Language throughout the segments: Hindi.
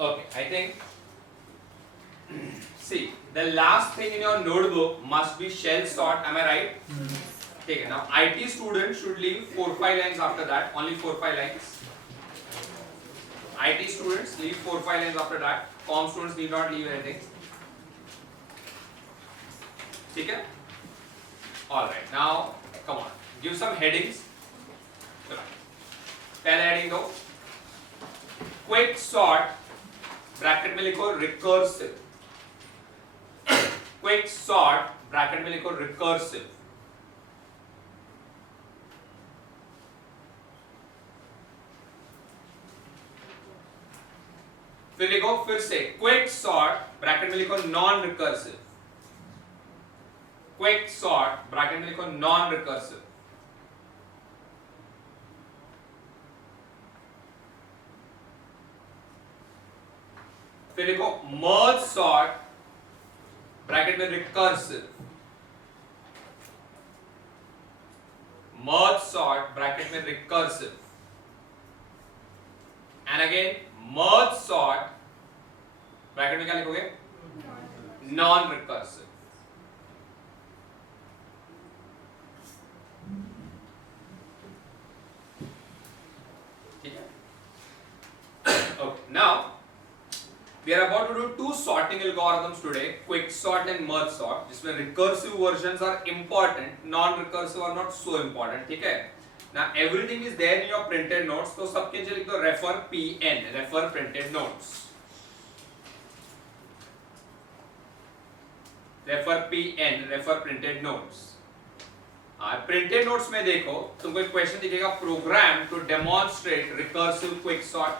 Okay, I think see the last thing in your notebook must be shell sort. Am I right? Okay. Now IT students should leave 4-5 lines after that. Only 4-5 lines. IT students leave 4-5 lines after that. Com students need not leave anything. Okay. All right. Now come on. Give some headings. पहला हेडिंग दो. Quick sort. ब्रैकेट में लिखो recursive. Quick sort. ब्रैकेट में लिखो recursive. फिर लिखो फिर से क्विक सॉर्ट ब्रैकेट में लिखो non recursive. Quick sort bracket में लिखो नॉन रिकर्सिव. फिर लिखो मर्ज सॉर्ट ब्रैकेट में रिकर्सिव. मर्ज सॉर्ट ब्रैकेट में recursive. And again merge sort bracket में क्या लिखोगे? Non recursive. ठीक है. Okay, now we are about to do two sorting algorithms today, quick sort and merge sort, जिसमें recursive versions are important, non recursive are not so important. ठीक है. Now everything is there in your printed notes, तो सबके नीचे लिख दो refer PN, refer printed notes. refer PN, refer printed notes. printed notes में देखो तुमको एक क्वेश्चन दिखेगा, program to demonstrate recursive quick sort.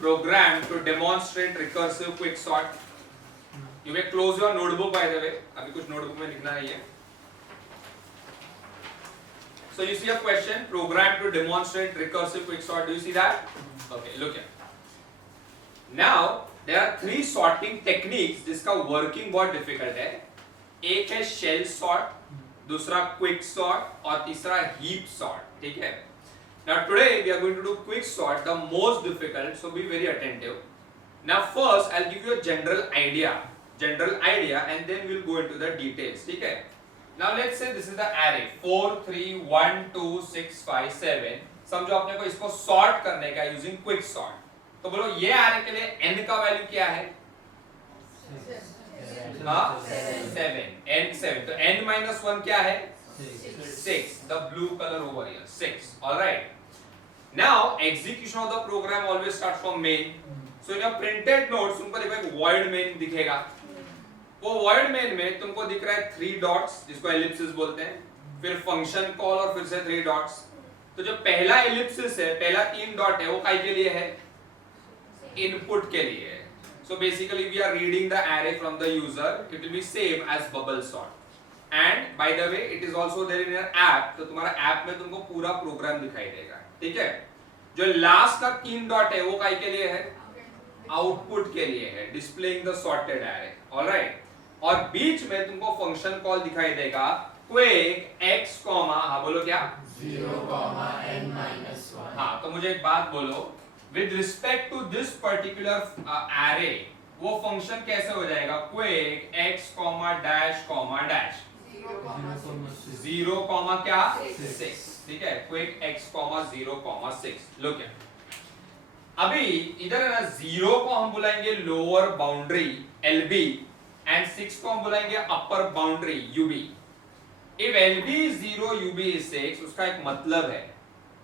Program to demonstrate recursive quick sort. You may close your notebook by the way. अभी कुछ notebook में लिखना नहीं है. So you see a question, program to demonstrate recursive quick sort. Do you see that? Okay, look here. Now there are three sorting techniques जिसका working बहुत difficult है. एक है shell sort, दूसरा quick sort और तीसरा heap sort. ठीक है. Now today we are going to do quick sort, the most difficult, so be very attentive. Now first I'll give you a general idea and then we'll go into the details. ठीक है. Now let's say this is the array 4 3 1 2 6 5 7. समझो अपने को इसको सॉर्ट करने का यूजिंग क्विक सॉर्ट. तो बोलो ये array के लिए n का वैल्यू क्या है? 7. n 7. तो n minus 1 क्या है? 6. The blue color over here 6. All right. Now execution of the program always starts from main. So in your printed notes तुमको देखो एक void main दिखेगा. वो void main में तुमको दिख रहा है 3 dots जिसको ellipsis बोलते हैं. फिर function call और फिर से 3 dots. तो जो पहला ellipsis है, पहला 3 dot है, वो काय के लिए है? Input के लिए है. So basically we are reading the array from the user. It will be saved as bubble sort. And by the way, it is also there in your app. तो तुम्हारा app में तुमको पूरा प्रोग्राम दिखाई देगा. ठीक है. जो लास्ट का 3 डॉट है वो काय के लिए है? आउटपुट के लिए है, displaying the sorted array. Alright. और बीच में तुमको फंक्शन कॉल दिखाई देगा क्विक x कॉमा, हाँ बोलो क्या? 0, n minus 1. हाँ, तो मुझे एक बात बोलो, with respect to this particular array वो फंक्शन कैसे हो जाएगा? Quick x comma dash 0 comma क्या? 6. ठीक है. Quick x comma 0 comma 6. Look है. अभी इधर है ना 0 को हम बुलाएंगे लोअर बाउंड्री LB एंड 6 को हम बुलाएंगे अपर boundary UB. If LB is 0 UB is 6, उसका एक मतलब है.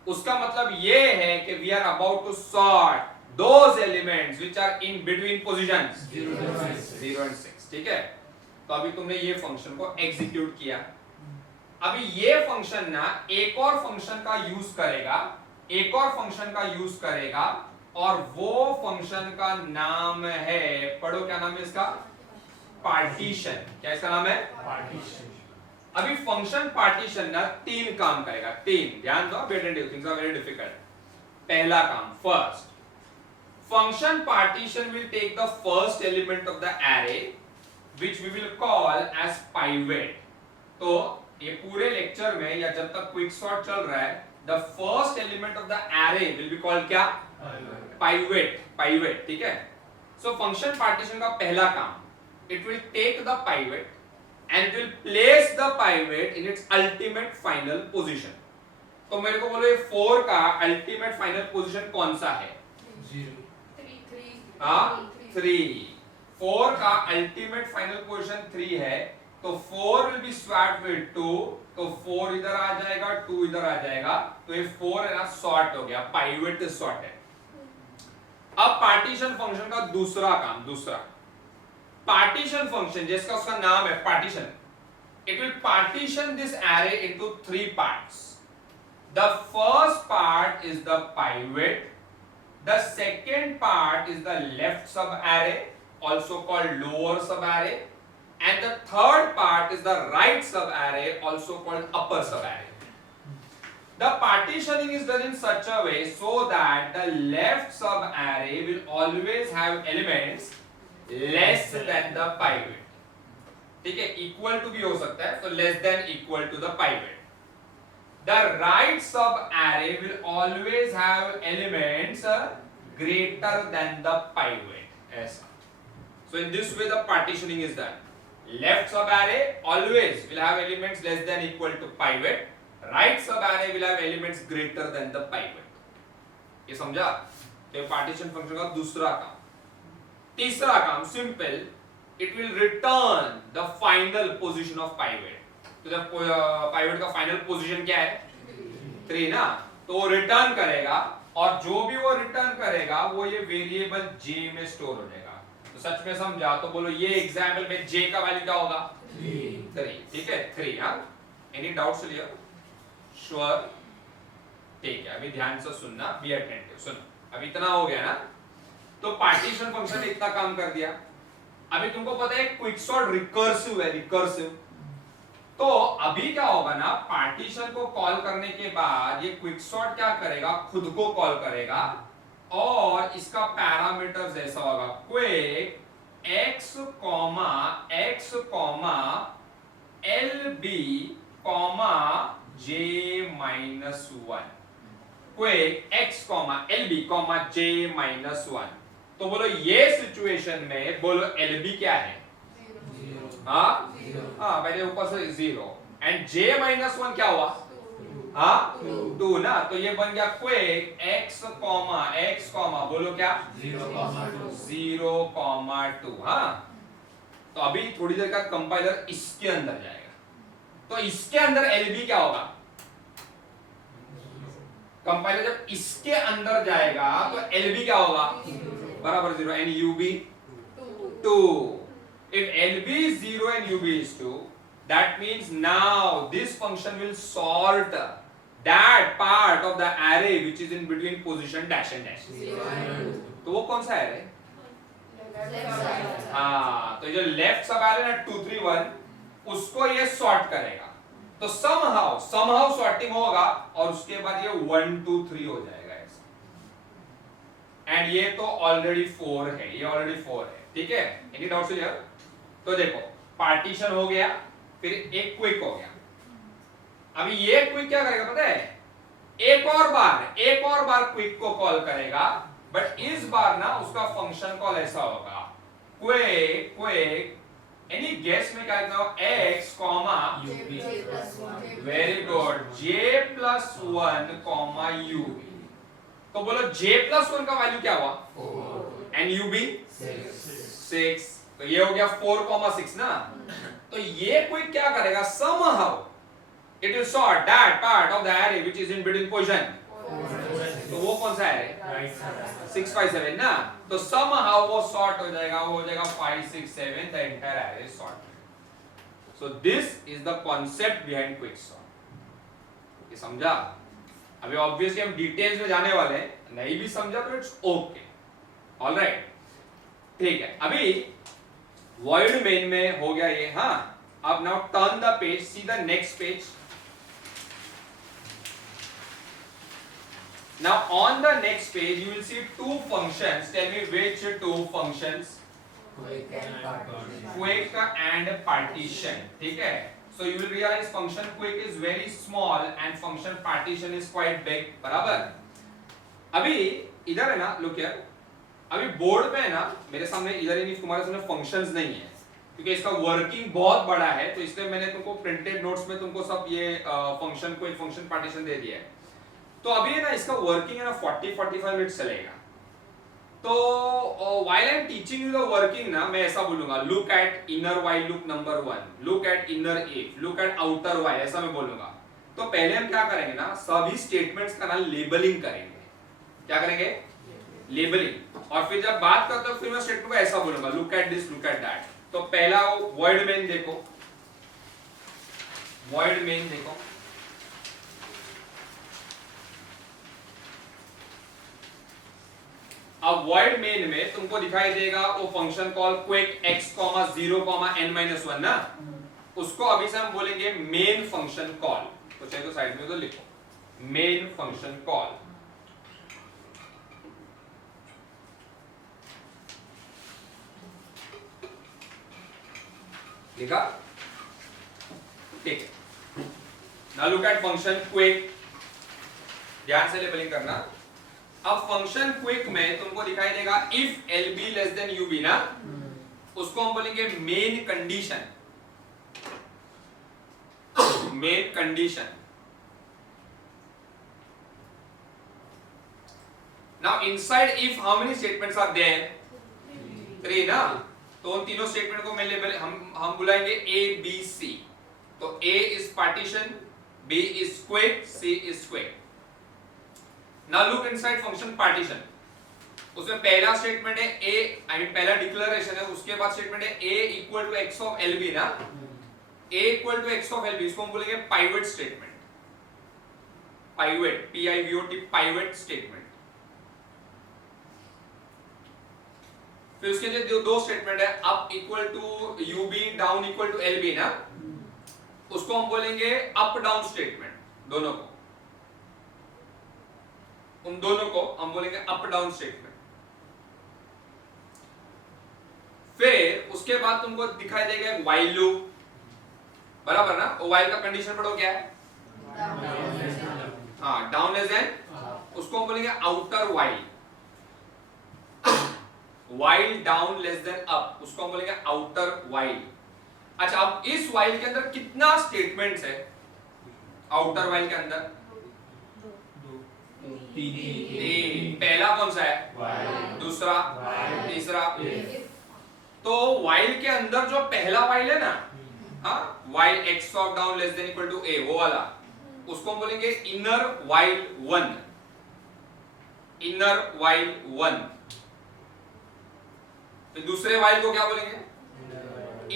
उसका मतलब ये है कि we are about to sort those elements which are in between positions 0 and 6. ठीक है. तो अभी तुमने ये फंक्शन को एग्जीक्यूट किया. अभी ये फंक्शन ना एक और फंक्शन का यूज करेगा और वो फंक्शन का नाम है, पढ़ो क्या नाम है इसका? पार्टीशन. क्या इसका नाम है? Partition. अभी फंक्शन पार्टीशन ना 3 काम करेगा. 3 ध्यान दो, थिंग्स आर वेरी डिफिकल्ट. पहला काम, first function partition will take the first element of the array which we will call as pivot. तो ये पूरे लेक्चर में या जब तक क्विक सॉर्ट चल रहा है the first element of the array will be called क्या? पाइवेट, ठीक है। सो फंक्शन पार्टीशन का पहला काम, it will take the pivot and it will place the pivot in its ultimate final position. तो मेरे को बोलो ये 4 का ultimate final position कौन सा है? 3. 4 का ultimate final position 3 है, तो 4 will be swapped with 2, तो 4 इधर आ जाएगा, 2 इधर आ जाएगा, तो ये 4 है ना सॉर्ट हो गया, pivot सॉर्ट है। अब पार्टीशन फंक्शन का दूसरा पार्टीशन फंक्शन जिसका उसका नाम है partition, it will partition this array into 3 parts. The first part is the pivot, the second part is the left sub array, also called lower sub array, and the third part is the right sub array, also called upper sub array. The partitioning is done in such a way so that the left sub array will always have elements less than the pivot. ठीक है, इक्वल टू भी हो सकता है, तो less than equal to the pivot. The right sub array will always have elements greater than the pivot, ऐसा। So in this way the partitioning is done. Left sub array always will have elements less than equal to pivot, right sub array will have elements greater than the pivot. ये समझा? तो पार्टीशन फंक्शन का दूसरा काम। तीसरा काम simple, it will return the final position of pivot. तो जब पाइवेट का फाइनल पोजीशन क्या है? 3 ना, तो वो रिटर्न करेगा, और जो भी वो रिटर्न करेगा वो ये वेरिएबल j में स्टोर हो जाएगा। तो सच में समझा तो बोलो ये एग्जांपल में j का वैल्यू क्या होगा? 3, ठीक है, 3। हाँ, एनी डाउट्स क्लियर? श्योर? ठीक है, अभी ध्यान से सुनना, बी अटेंटिव, सुनो। अब इतना हो गया ना, तो पार्टीशन फंक्शन इतना काम कर दिया। अभी तुमको पता है क्विकसॉर्ट रिकर्सिव है, रिकर्सिव। तो अभी क्या होगा ना, पार्टीशन को कॉल करने के बाद ये क्विकसॉर्ट क्या करेगा? खुद को कॉल करेगा, और इसका पैरामीटर्स ऐसा होगा, quick x, lb, j-1, quick x, lb, j-1। तो बोलो ये सिचुएशन में बोलो LB क्या है? हाँ, पहले ऊपर से 0, एंड j-1 क्या हुआ? 2 ना, तो ये बन गया क्विक x, बोलो क्या? 0,2। हाँ, तो अभी थोड़ी देर का कंपाइलर इसके अंदर जाएगा, तो इसके अंदर LB क्या होगा? कंपाइलर जब इसके अंदर जाएगा तो LB क्या होगा? बराबर 0, and UB 2. If LB is 0 and UB is 2, that means now this function will sort that part of the array which is in between position dash and dash. तो वो कौन सा array? हाँ, तो जो लेफ्ट सब array ना 2, 3, 1, उसको ये सॉर्ट करेगा। तो somehow सॉर्टिंग होगा, और उसके बाद ये 1, 2, 3 हो जाएगा। एंड ये तो ऑलरेडी 4 है, ये ऑलरेडी 4 है, ठीक है। Any doubts clear? तो देखो पार्टीशन हो गया, फिर एक क्विक हो गया। अभी ये क्विक क्या करेगा पता है? एक और बार क्विक को कॉल करेगा, बट इस बार ना उसका फंक्शन कॉल ऐसा होगा, क्विक एनी गेस में क्या लिखना हो? x, very good, j+1, u। तो बोलो j+1 का वैल्यू क्या हुआ? 4, एंड UB 6, तो ये हो गया 4,6 ना। तो ये क्विक क्या करेगा? somehow it will sort that part of the array which is in between position। तो वो कौन सा है? 6, 5, 7 ना, तो somehow वो सॉर्ट हो जाएगा, वो हो जाएगा 5, 6, 7, the entire array is sorted। So this is the concept behind quicksort। ये समझा? अभी ऑब्वियसली हम डिटेल्स में जाने वाले हैं, नहीं भी समझा तो इट्स ओके, ऑलराइट, ठीक है। अभी वॉइड मेन में हो गया ये। हाँ, अब now turn the page, see the next page. Now on the next page you will see 2 functions. Tell me which 2 functions? Quick and partition. Quick and partition, ठीक है। so you will realize function quick is very small and function partition is quite big. बराबर? अभी इधर है ना, look here, अभी बोर्ड पे है ना मेरे सामने, इधर ही तुम्हारे सामने फंक्शंस नहीं है क्योंकि इसका वर्किंग बहुत बड़ा है, तो इसलिए मैंने तुमको प्रिंटेड नोट्स में तुमको सब ये फंक्शन को एक फंक्शन पार्टीशन दे दिया है। तो अभी है ना इसका वर्किंग है ना 40-45 मिनट चलेगा। तो while I am teaching you the working ना, मैं ऐसा बोलूंगा, look at inner while loop number 1, look at inner if, look at outer while, ऐसा मैं बोलूंगा। तो पहले हम क्या करेंगे ना, सभी स्टेटमेंट्स का ना लेबलिंग करेंगे। क्या करेंगे? लेबलिंग। और फिर जब बात करते हो फिर मैं स्टेटमेंट को ऐसा बोलूंगा, look at this, look at that। तो पहला void main देखो, void main देखो, अब void main में तुमको दिखाई देगा वो function call quick x, 0, n-1 ना, उसको अभी से हम बोलेंगे मेन फंक्शन कॉल। तो चाहे तो साइड में तो लिखो मेन फंक्शन कॉल। लिखा? ठीक है। Now look at function quick, ध्यान से लेबलिंग करना। अब फंक्शन क्विक में तुमको दिखाई देगा if LB less than UB ना, उसको हम बोलेंगे main condition, main condition. Now inside if how many statements are there? 3 ना, तो उन तीनों स्टेटमेंट को मैं लेबल हम बुलाएंगे A B C। तो A is partition, B is quick, C is quick. Now look inside function partition, उसमें पहला स्टेटमेंट है A, I mean पहला डिक्लेरेशन है, उसके बाद स्टेटमेंट है A equal to x of LB ना, A equal to x of LB, इसको हम बोलेंगे pivot statement, pivot, PIVOT, pivot statement. फिर उसके जो दो स्टेटमेंट है, up equal to UB, down equal to LB ना, उसको हम बोलेंगे अप डाउन स्टेटमेंट, दोनों को, उन दोनों को हम बोलेंगे अप डाउन स्टेटमेंट। फिर उसके बाद तुमको दिखाई देगा व्हाइल लूप, बराबर ना। व्हाइल का कंडीशन पढ़ो क्या है? हाँ, डाउन लेस देन, उसको हम बोलेंगे outer while. While down less then up, उसको हम बोलेंगे आउटर व्हाइल। अच्छा, अब इस व्हाइल के अंदर कितना स्टेटमेंट्स है? आउटर व्हाइल के अंदर तीन। पहला कौन सा है? दूसरा, तीसरा। तो while के अंदर जो पहला while है ना, हाँ, while x of down less than equal to a, वो वाला, उसको हम बोलेंगे inner while 1, inner while 1। तो दूसरे while को क्या बोलेंगे?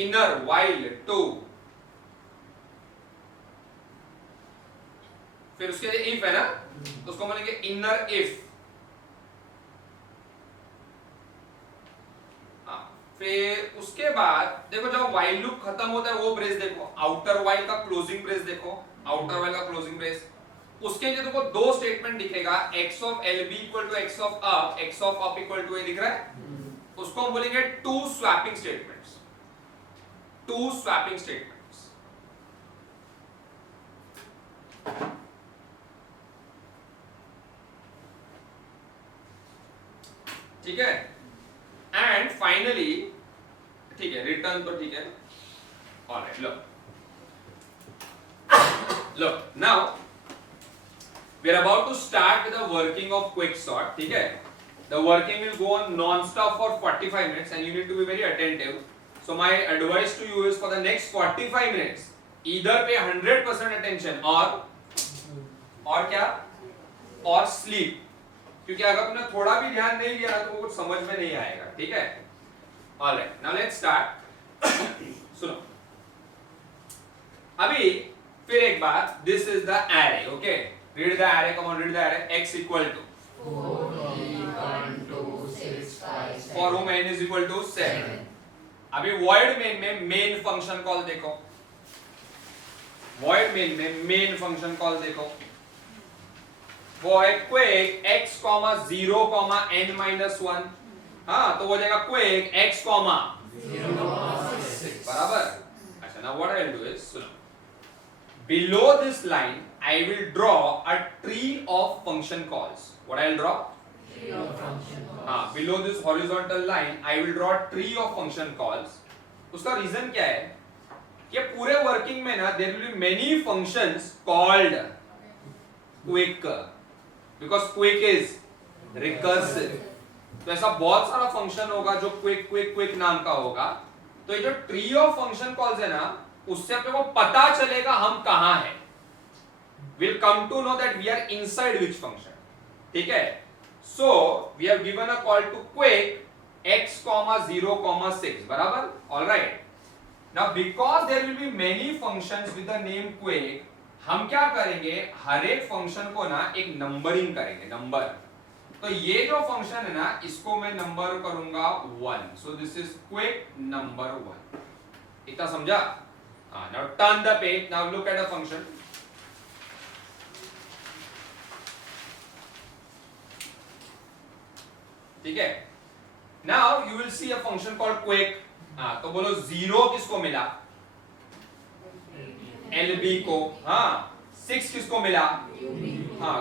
inner while 2। फिर उसके लिए if है ना, तो उसको बोलेंगे इनर इफ। फिर उसके बाद देखो जब व्हाइल लूप खत्म होता है वो ब्रेस देखो, आउटर व्हाइल का क्लोजिंग ब्रेस देखो, आउटर व्हाइल का क्लोजिंग ब्रेस। उसके लिए देखो दो स्टेटमेंट दिखेगा, x of LB equal to x of up, x of up equal to a दिख रहा है, उसको हम बोलेंगे two swapping statements, two swapping statements. ठीक है। एंड फाइनली, ठीक है, रिटर्न तो ठीक है, alright. look now we are about to start with the working of quick sort। ठीक है, the working will go on non-stop for 45 minutes and you need to be very attentive। so my advice to you is for the next 45 minutes either pay 100% attention और क्या, और sleep, क्योंकि अगर तुमने थोड़ा भी ध्यान नहीं दिया तो कुछ समझ में नहीं आएगा। ठीक है, ऑलराइट, नाउ लेट्स स्टार्ट। सुनो अभी फिर एक बात, this is the array, okay, read the array, come on read the array. x equal to 4 for whom n is equal to 7। अभी void main में मेन फंक्शन कॉल देखो, void main में मेन फंक्शन कॉल देखो, वो है क्विक x, 0, n-1। हाँ, तो वो जाएगा क्विक x, 0, बराबर। अच्छा, now what I'll do is, सुनो, below this line I will draw a tree of function calls. What I will draw? Below this horizontal line I will draw a tree of function calls. उसका रीजन क्या है कि पूरे वर्किंग में ना there will be many functions called quick because quick is recursive. तो ऐसा बहुत सारा फंक्शन होगा जो क्विक क्विक क्विक नाम का होगा. तो ये जो ट्री ऑफ फंक्शन कॉल्स है ना, उससे अपने को पता चलेगा हम कहां हैं. We'll come to know that we are inside which function. ठीक है. So we have given a call to quick x, 0, 6. बराबर. All right. Now because there will be many functions with the name quick, हम क्या करेंगे, हर एक फंक्शन को ना एक नंबरिंग करेंगे. नंबर. तो ये जो फंक्शन है ना, इसको मैं नंबर करूंगा 1. So this is quick number 1. इतना समझा? Now turn the page. Now look at the function. ठीक है. Now you will see a function called quick. तो बोलो 0 किसको मिला? LB को. 6 किसको मिला?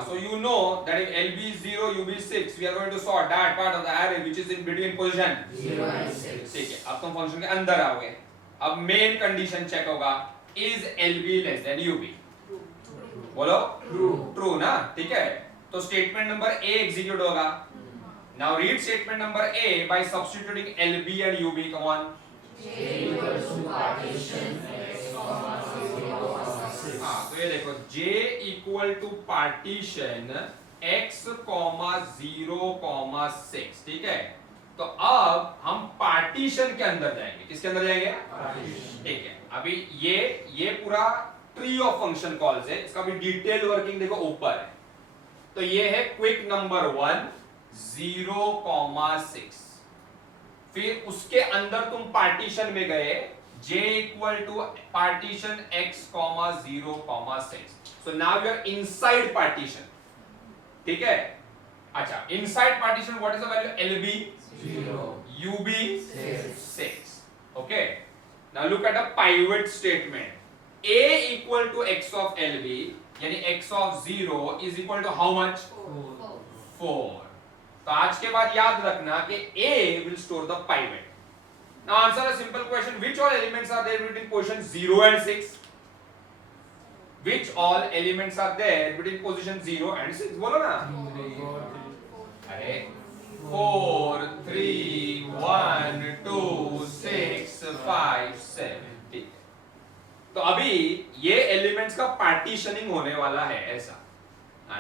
So you know that if LB is 0, UB is 6, we are going to sort that part of the array which is in between position 0 and 6. ठीक है. अब तुम फंक्शन के अंदर आओगे. अब मेन कंडीशन चेक होगा, is LB less than UB? बोलो ट्रू ना. ठीक है. तो स्टेटमेंट नंबर A एग्जीक्यूट होगा. Now read statement number A by substituting LB and UB. Come on. J equals to partition x, 0, 6. तो ये देखो J equal to partition x, 0, 6. ठीक है. तो अब हम पार्टीशन के अंदर जाएंगे. किसके अंदर जाएंगे? पार्टीशन. ठीक है. अभी ये पूरा ट्री ऑफ फंक्शन कॉल्स है. इसका भी डिटेल वर्किंग देखो ऊपर है. तो ये है क्विक नंबर 1, 0, 6. फिर उसके अंदर तुम पार्टीशन में गए, J equal to partition x, 0, 6. So now you are inside partition. ठीक है. अच्छा, inside partition what is the value? LB 0, UB 6. 6. Okay. Now look at a pivot statement. A equal to x of LB, यानी x of 0 is equal to how much? 4. तो आज के बाद याद रखना कि A will store the pivot. Now answer a simple question. Which all elements are there between position 0 and 6? Which all elements are there between position 0 and 6? बोलो ना. अरे 4, 3, 1, 2, 6, 5, 7. ठीक है. तो अभी ये एलिमेंट्स का पार्टीशनिंग होने वाला है ऐसा.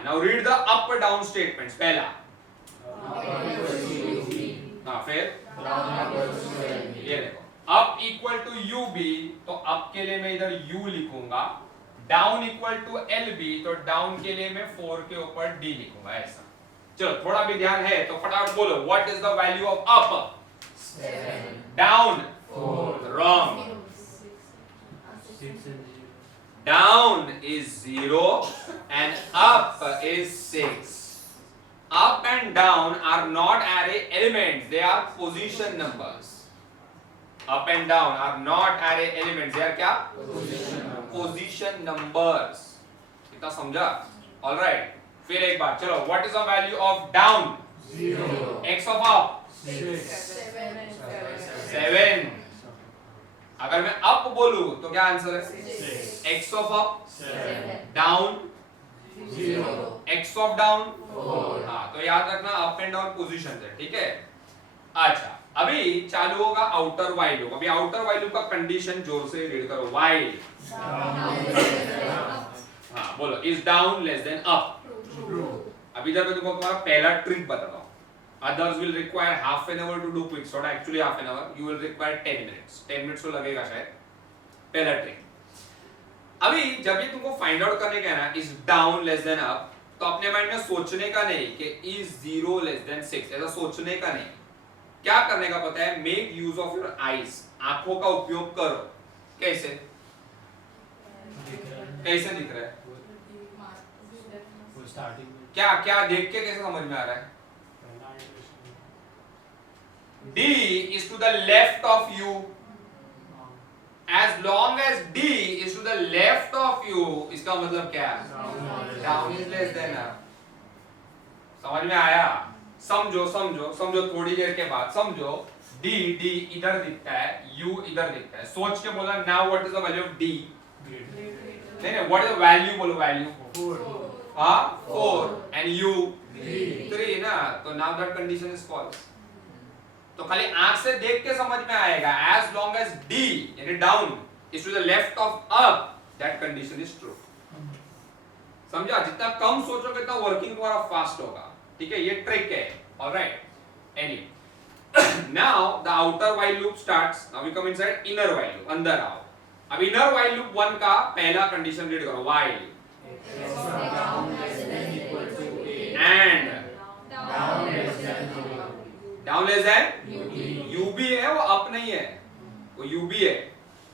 Now read the up down statements. पहला. फिर ये देखो अप इक्वल टू UB, तो अप के लिए मैं इधर U लिखूंगा. डाउन इक्वल टू LB, तो डाउन के लिए मैं 4 के ऊपर D लिखूंगा. ऐसा. चलो थोड़ा भी ध्यान है तो फटाफट बोलो. What is the value of up? 7. Down? 4. Wrong. 6 and 0. Down is 0 and up is 6. Up and down are not array elements, they are position numbers. Up and down are not array elements, they are क्या? Position numbers. इतना समझा? All right. फिर एक बार चलो. What is the value of down? 0. X of up? 6. 7. अगर मैं up बोलूं तो क्या आंसर है? 6. X of up? 7. Down? 0. X of down? 4. तो याद रखना अप एंड डाउन पोजीशन है. ठीक है. अच्छा, अभी चालू होगा आउटर वाइल लूप. अभी आउटर वाइल लूप का कंडीशन जोर से रीड करो. वाइल बोलो is down less then up. अभी इधर मैं तुमको तुम्हारा पहला ट्रिक बताता हूं. Others will require half an hour to do quick sort. Actually half an hour. You will require 10 minutes. 10 minutes तो लगेगा शायद. पहला ट्रिक. अभी जब ये तुमको फाइंड आउट करने का है ना, is down less then up, तो अपने माइंड में सोचने का नहीं कि इज 0 लेस देन 6. ऐसा सोचने का नहीं. क्या करने का पता है? Make use of your eyes. आंखों का उपयोग करो. कैसे? कैसे दिख रहा है? क्या क्या देख के कैसे समझ में आ रहा है? D is to the left of you as long as D is to the left of you, इसका मतलब क्या है? Down is less than up. समझ में आया? समझो समझो समझो, थोड़ी देर के बाद समझो। D इधर दिखता है, U इधर दिखता है। सोच के बोला now what is the value of D? नहीं what is the value बोलो, value 4 and U 3 ना, तो now that condition is false। तो खाली आंख से देख के समझ में आएगा as long as D यानी down is to the left of up, that condition is true। समझा? जितना कम सोचोगे उतना वर्किंग तुम्हारा फास्ट होगा। ठीक है, ये ट्रिक है। Alright, any now the outer while loop starts. Now we come inside inner while loop. अंदर आओ। अब इनर व्हाइल लूप 1 का पहला कंडीशन रीड करो, while and down less than UB है, वो अप नहीं है, वो यूबी है।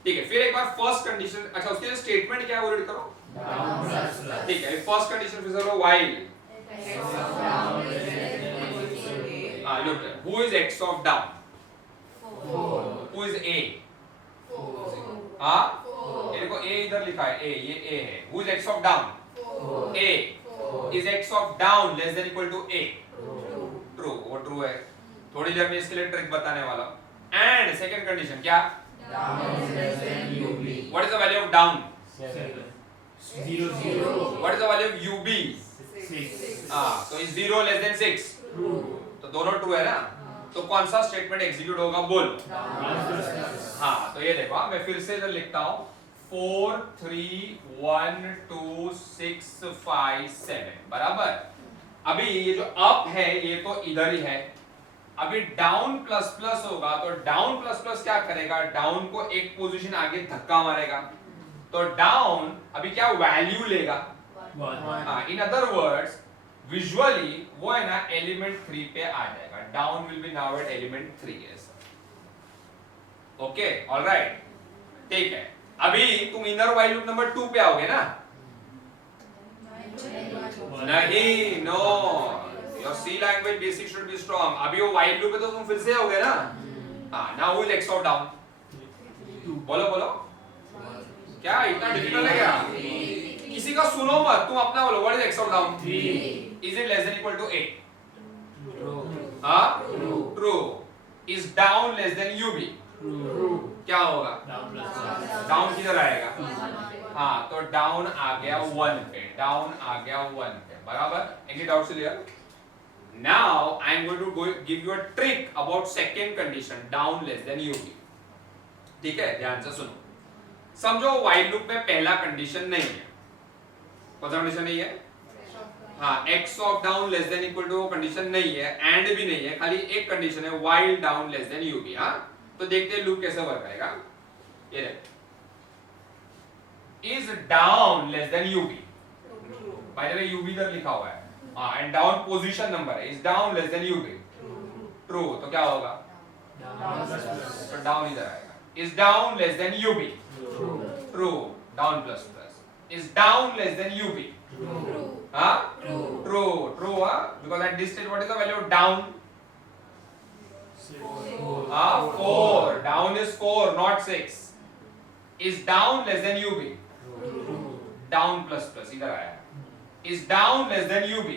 ठीक है, फिर एक बार फर्स्ट कंडीशन, अच्छा उसके लिए स्टेटमेंट क्या है वो रीड करो। ठीक है, फर्स्ट कंडीशन फिर करो while look who is x of down, who is a, ये देखो a इधर लिखा है, a ये a है। who is x of down, a is x of down less than equal to a, true, वो true है। थोड़ी देर में इसके लिए ट्रिक बताने वाला हूं। एंड सेकंड कंडीशन क्या, what is the value of down, 0 what is the value of ub, 6 तो is 0 less than 6, तो दोनों ट्रू है ना, तो कौन सा स्टेटमेंट एग्जीक्यूट होगा बोल। हाँ, तो ये देखो मैं फिर से इधर लिखता हूं 4 3 1 2 6 5 7 बराबर। अभी ये जो अप है ये तो इधर ही है, अभी डाउन प्लस प्लस होगा तो डाउन प्लस प्लस क्या करेगा, डाउन को एक पोजीशन आगे धक्का मारेगा, तो डाउन अभी क्या वैल्यू लेगा। इन अदर वर्ड्स विजुअली वो है ना एलिमेंट 3 पे आ जाएगा, down will be now at element 3 okay, alright, ठीक है। अभी तुम इनर व्हाइल लूप नंबर 2 पे आओगे ना, नहीं, no, your C language basic should be strong. अभी वो व्हाइल लूप पे तो तुम फिर से आओगे ना। हां, now who is x of down, बोलो बोलो, क्या इतना डिफिकल्ट है क्या? किसी का सुनो मत, तुम अपना बोलो, what is x of down, is it less than equal to 8? हाँ, true. Is down less than UB, क्या होगा, डाउन किधर आएगा, हाँ, तो डाउन आ गया 1 पे, डाउन आ गया 1 पे, बराबर। Any doubts clear? Now I am going to give you a trick about second condition, down less than UB. ठीक है, ध्यान से सुनो। समझो व्हाइल लूप में पहला कंडीशन नहीं है, कौन सा कंडीशन नहीं है, हाँ, x of down less than equal to वो कंडीशन नहीं है, एंड भी नहीं है, खाली एक कंडीशन है while down less than UB. हाँ, तो देखते हैं लूप कैसे वर्क करेगा। ये देख, is down less than UB, by the way UB इधर लिखा हुआ है, हाँ, एंड डाउन पोजीशन नंबर है, is down less than UB, true, तो क्या होगा, तो डाउन इधर आएगा। Is down less than UB, true, down plus plus, is down less than UB, हाँ, ट्रू, ट्रू, हाँ, because at this stage what is the value of down, 4, down is 4 not 6, is down less than ub, down plus plus इधर आया, is down less than ub,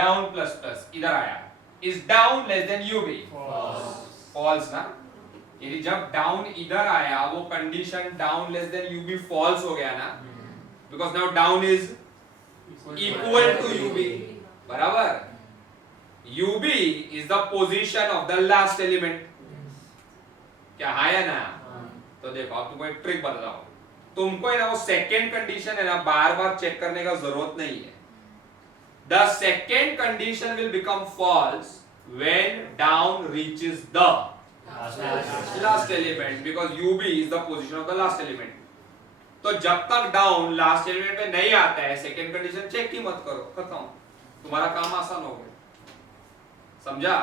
down plus plus इधर आया, is down less than ub, false ना। यदि जब डाउन इधर आया वो condition down less than UB false हो गया ना, because now down is equal to UB, बराबर। UB is the position of the last element, क्या है ना। तो देखो अब तुमको एक ट्रिक बताता हूं, तुमको है ना वो सेकेंड कंडीशन है ना बार बार चेक करने का जरूरत नहीं है। The second condition will become false when down reaches the last element, because ub is the position of the last element। तो जब तक डाउन लास्ट एलिमेंट पे नहीं आता है सेकंड कंडीशन चेक ही मत करो, खत्म, तुम्हारा काम आसान हो गया, समझा।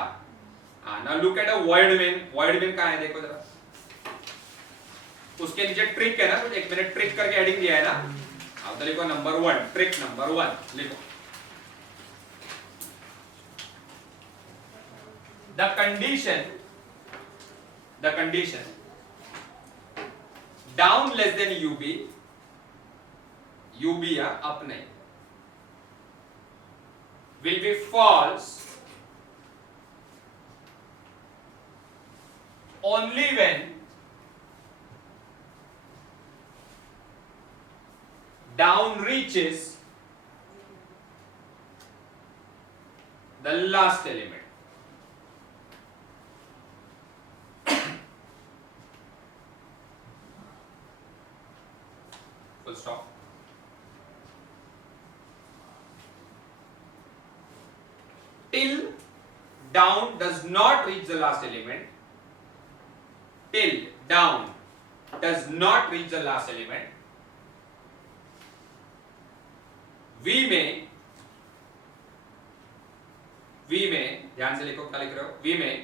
Now look at a void main, void main कहां है देखो जरा, उसके नीचे ट्रिक है ना, कुछ एक मैंने ट्रिक करके हेडिंग दिया है ना, अब तो लिखो नंबर 1, ट्रिक नंबर 1 लिखो। The condition down less than UB, UB या अप नहीं, will be false only when down reaches the last element. Full stop. Till down does not reach the last element, till down does not reach the last element, we may, ध्यान से लिखो क्या लिख रहे हो, we may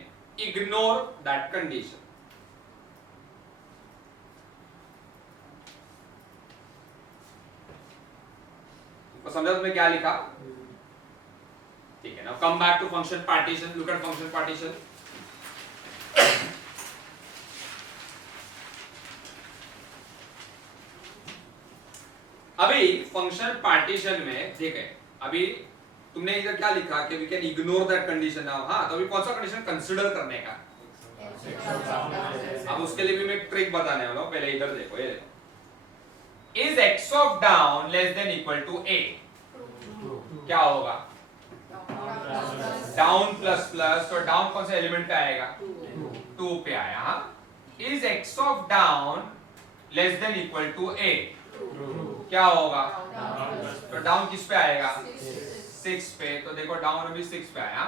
ignore that condition. तुमको समझा तुमने क्या लिखा? ठीक है, now come back to function partition. Look at function partition. अभी फंक्शन पार्टीशन में देखें, अभी तुमने इधर क्या लिखा कि we can ignore that condition now. हाँ, तो अभी कौन सा कंडीशन कंसीडर करने का? अब उसके लिए भी मैं एक ट्रिक बताने वाला हूं. पहले इधर देखो, ये देखो, is x of down less than equal to a, क्या होगा? डाउन प्लस प्लस, तो डाउन कौन से एलिमेंट पे आएगा? 2 पे आया. हाँ, is x of down less than equal to a, क्या होगा? तो डाउन किस पे आएगा? 6 पे. तो देखो डाउन अभी 6 पे आया.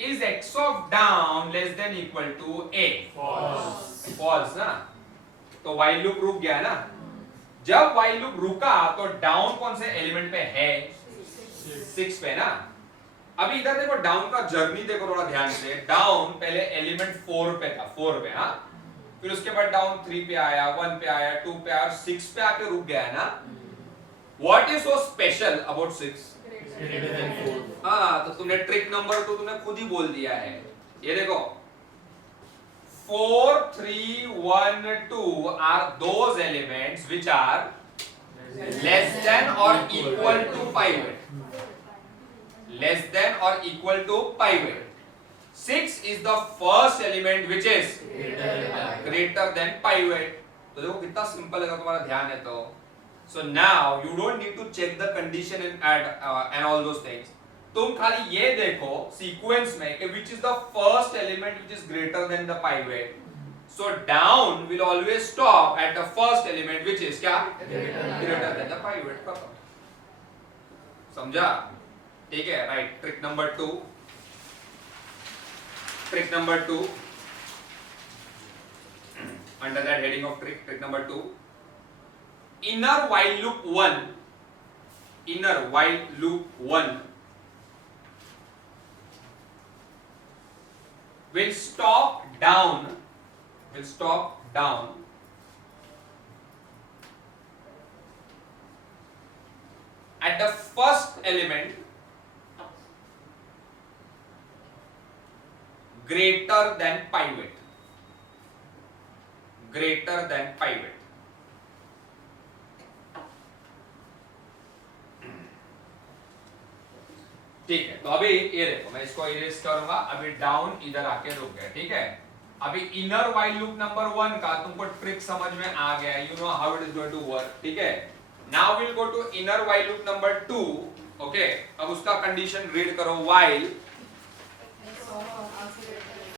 Is x of down less than equal to a, false ना. तो while लूप रुक गया ना. जब while लूप रुका तो डाउन कौन से एलिमेंट पे है? 6 पे ना. अभी इधर देखो डाउन का जर्नी देखो थोड़ा ध्यान से. डाउन पहले एलिमेंट 4 पे था, 4 पे. हाँ, फिर उसके बाद डाउन 3 पे आया, 1 पे आया, 2 पे आया, 6 पे आके रुक गया ना. What is so special about 6? हाँ, तो तुमने ट्रिक नंबर 2 तुमने खुद ही बोल दिया है. ये देखो 4, 3, 1, 2 are those elements which are less than or equal to pivot. Less than or equal to pivot. 6 is the first element which is greater than pivot. तो देखो कितना सिंपल है, तुम्हारा ध्यान है तो. So now you don't need to check the condition and all those things. तुम खाली ये देखो सीक्वेंस में कि which is the first element which is greater than the pivot. So down will always stop at the first element which is क्या? Greater than the pivot. खत्म. समझा? ठीक है, right. Trick number 2. Trick number 2. Under that heading of trick number 2. Inner while loop 1. Inner while loop 1 will stop down. Will stop down at the first element greater than pivot. Greater than pivot. ठीक है, तो अभी ये देखो मैं इसको इरेज करूंगा. अभी डाउन इधर आके रुक गया. ठीक है, अभी इनर व्हाइल लूप नंबर 1 का तुमको ट्रिक समझ में आ गया. You know how it is going to work. ठीक है, now will go to inner while loop number 2. Okay, अब उसका कंडीशन रीड करो. व्हाइल